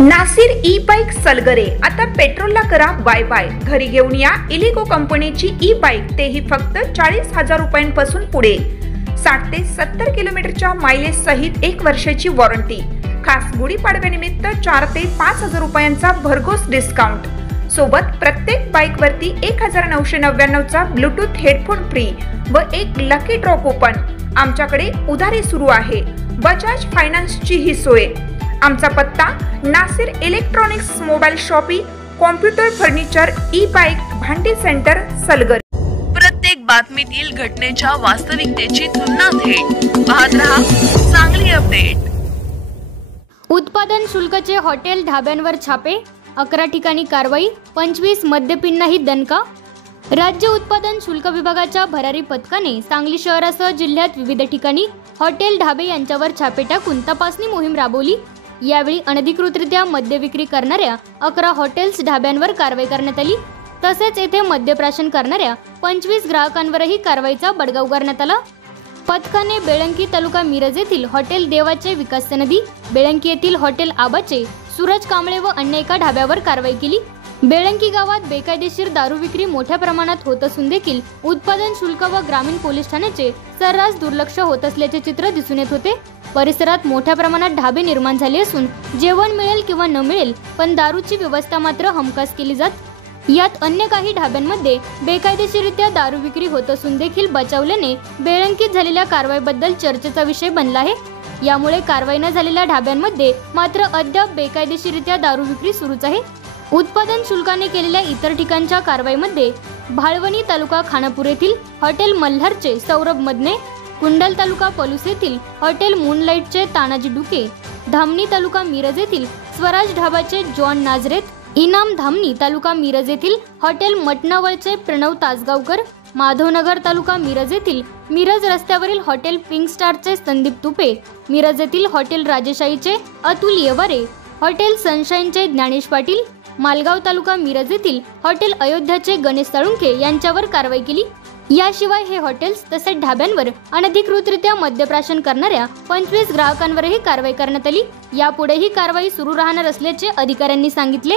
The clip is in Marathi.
नासिर ई बाईक सलगरे, आता पेट्रोलला करा बाय बाय। घरी घेऊन या इलिगो कंपनीची ई बाईक, तेही फक्त 40,000 रुपयांपासून पुढे। 60 ते 70 किलोमीटरच्या मायलेज सहित 1 वर्षाची वॉरंटी। खास गुढीपाडव्यानिमित्त 4 ते 5,000 रुपयांचा भरघोस डिस्काउंट। सोबत प्रत्येक बाईक वरती 1999 चा ब्लूटूथ हेडफोन फ्री व एक लकी ड्रॉ कूपन। आमच्याकडे उधारी सुरू आहे। बजाज फायनान्सची ही सोय। आमचा पत्ता Nasir electronics, mobile shoppe, computer, furniture, e bike, भांडी सेंटर, सलगर। प्रत्येक बातमीतील घटनेच्या वास्तविकतेची तुलना थेट पाहत रहा चांगली अपडेट। उत्पादन शुल्काचे हॉटेल ढाब्यांवर छापे, 11 ठिकाणी कारवाई, 25 मद्यपींनाही दणका। राज्य उत्पादन शुल्क विभागाच्या भरारी पथकाने सांगली शहरासह जिल्ह्यात विविध ठिकाणी हॉटेल ढाबे यांच्यावर छापे टाकून तपासणी मोहीम राबवली। यावेळी अनधिकृतरित्या मद्य विक्री करणाऱ्या 11 हॉटेल्स ढाब्यांवर कारवाई करण्यात आली। तसेच येथे मद्यप्राशन करणाऱ्या 25 ग्राहकांवरही कारवाईचा बडगा उगारण्यात आला। पथकाने बेळंकी तालुका मिरज येथील हॉटेल देवाचे विकास सनदी, बेळंकी येथील हॉटेल आबाचे, सूरज कांबळे व अन्य एका ढाब्यावर कारवाई केली। बेळंकी गावात बेकायदेशीर दारू विक्री मोठ्या प्रमाणात होत असून देखील उत्पादन शुल्क व ग्रामीण पोलीस ठाण्याचे सर्रास दुर्लक्ष होत असल्याचे चित्र दिसून येत होते। परिसरात मोठ्या प्रमाणात ढाबे निर्माण झाले असून जेवण मिळेल किंवा न मिळेल, पण दारूची व्यवस्था मात्र हमखास केली जात। यात अन्य काही ढाब्यांमध्ये बेकायदेशीररित्या दारू विक्री होत असून देखील बचावल्याने बेळंकीत झालेल्या कारवाईबद्दल चर्चेचा विषय बनला आहे। यामुळे कारवाई न झालेल्या ढाब्यांमध्ये मात्र अद्याप बेकायदेशीररित्या दारू विक्री सुरूच आहे। उत्पादन शुल्काने केलेल्या इतर ठिकाणच्या कारवाईमध्ये भाळवणी तालुका खानापूर येथील हॉटेल मल्हारचे सौरभ मदने, कुंडल तालुका पलूस येथील हॉटेल मूनलाईटचे तानाजी डुके, धामणी तालुका मिरज येथील स्वराज ढाबाचे जॉन नाझरेत, इनाम धामणी तालुका मिरज येथील हॉटेल मटनावळचे प्रणव तासगावकर, माधवनगर तालुका मिरज येथील मिरज रस्त्यावरील हॉटेल पिंक स्टारचे संदीप तुपे, मिरज येथील हॉटेल राजेशाहीचे अतुल येवारे, हॉटेल सनशाईनचे ज्ञानेश पाटील, मालगाव तालुका मिरज येथील हॉटेल अयोध्याचे गणेश साळुंखे यांच्यावर कारवाई केली। याशिवाय हे हॉटेल्स तसेच ढाब्यांवर अनधिकृतरित्या मद्यप्राशन करणाऱ्या 25 ग्राहकांवरही कारवाई करण्यात आली। यापुढेही कारवाई सुरू राहणार असल्याचे अधिकाऱ्यांनी सांगितले।